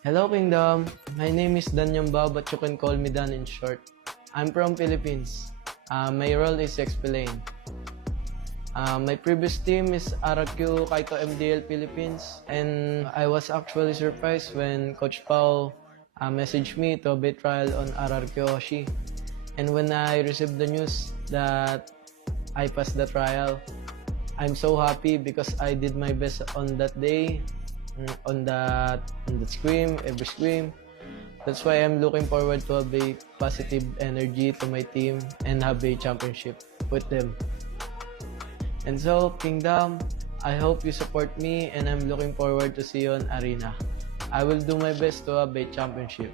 Hello Kingdom, my name is Danyamba but you can call me Dan in short. I'm from Philippines. My role is explain. My previous team is RQ Kaito MDL Philippines and I was actually surprised when Coach Pao messaged me to be trial on RRQ Hoshi. And when I received the news that I passed the trial, I'm so happy because I did my best on that day, on that scrim, every scrim. That's why I'm looking forward to have a positive energy to my team and have a championship with them. And so, Kingdom, I hope you support me and I'm looking forward to see you on Arena. I will do my best to have a championship.